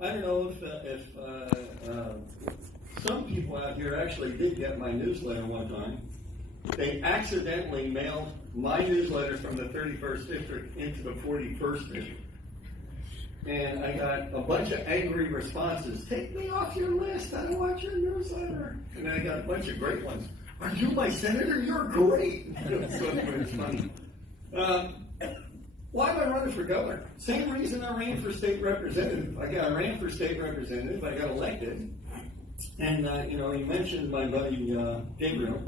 I don't know if some people out here actually did get my newsletter one time. They accidentally mailed my newsletter from the 31st District into the 41st District. And I got a bunch of angry responses. Take me off your list. I don't want your newsletter. And I got a bunch of great ones. Are you my senator? You're great. So it's funny. Why am I running for governor? Same reason I ran for state representative. I ran for state representative. I got elected. And, you mentioned my buddy Gabriel.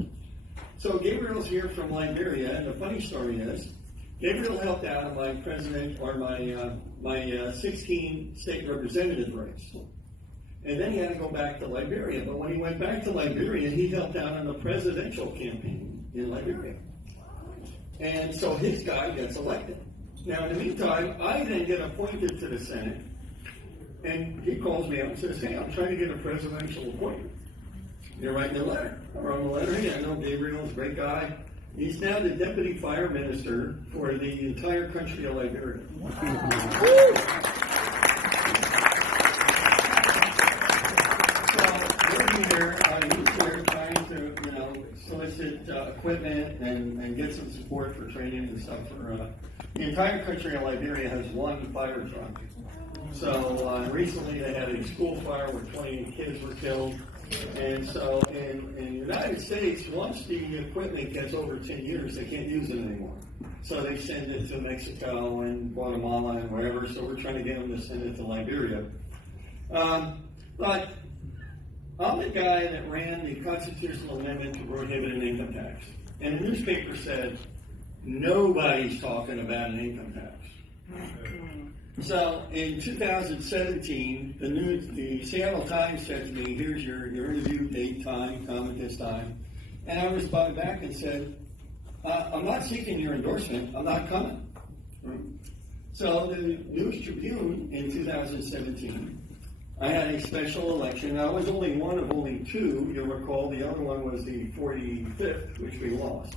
So Gabriel's here from Liberia, and the funny story is, Gabriel helped out in my my 16 state representative race. And then he had to go back to Liberia. But when he went back to Liberia, he helped out in the presidential campaign in Liberia. And so his guy gets elected. Now, in the meantime, I then get appointed to the Senate, and he calls me up and says, hey, I'm trying to get a presidential appointment. You're writing a letter. I wrote a letter. Hey, I know Gabriel's a great guy. He's now the deputy fire minister for the entire country of Liberia. So he's here trying to, solicit equipment and get some support for training and stuff. For the entire country of Liberia has one fire truck. So recently they had a school fire where 20 kids were killed. And so in the United States, once the equipment gets over 10 years, they can't use it anymore. So they send it to Mexico and Guatemala and wherever. So we're trying to get them to send it to Liberia. But I'm the guy that ran the constitutional amendment to prohibit an income tax. And the newspaper said, nobody's talking about an income tax. So in 2017, the Seattle Times said to me, here's your interview date, time, come at this time. And I responded back and said, I'm not seeking your endorsement, I'm not coming. So the News Tribune in 2017, I had a special election. I was only one of only two, you'll recall. The other one was the 45th, which we lost.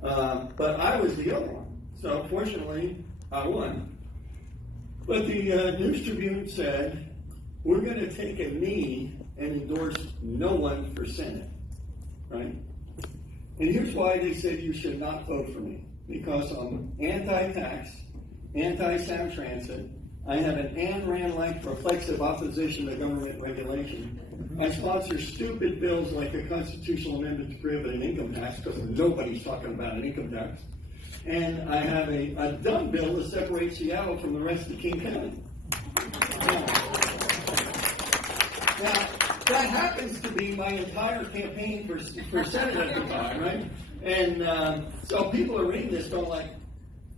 But I was the other one. So fortunately, I won. But the News Tribune said, we're going to take a knee and endorse no one for Senate, right? And here's why they said you should not vote for me. Because I'm anti-tax, anti-sound transit. I have an Ayn Rand-like reflexive opposition to government regulation. I sponsor stupid bills like a constitutional amendment to prohibit an income tax, because nobody's talking about an income tax. And I have a dumb bill to separate Seattle from the rest of King County. Now, that happens to be my entire campaign for Senate at the time, right? And so people are reading this going like,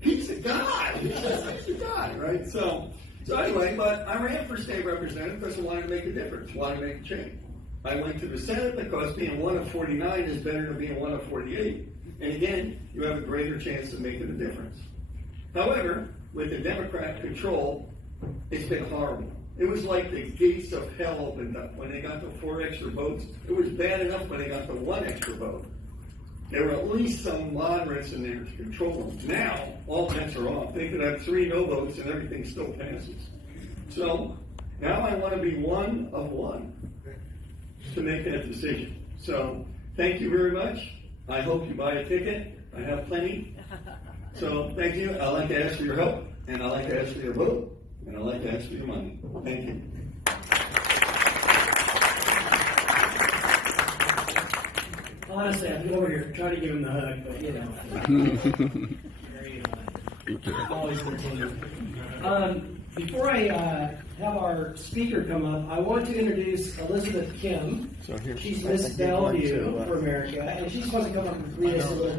he's the guy. He's the guy, right? So anyway, but I ran for state representative because I wanted to make a difference, wanted to make a change. I went to the Senate because being one of 49 is better than being one of 48. And again, you have a greater chance of making a difference. However, with the Democrat control, it's been horrible. It was like the gates of hell opened up when they got the 4 extra votes. It was bad enough when they got the 1 extra vote. There were at least some moderates in there to control them. Now, all bets are off. They could have 3 no votes and everything still passes. So, now I want to be one of one to make that decision. So, thank you very much. I hope you buy a ticket. I have plenty. So, thank you. I'd like to ask for your help, and I'd like to ask for your vote, and I'd like to ask for your money. Thank you. Honestly, I've been over here trying to give him the hug, but always continue. Before I have our speaker come up, I want to introduce Elizabeth Kim. She's Miss Bellevue for America, and she's supposed to come up and read us a little bit.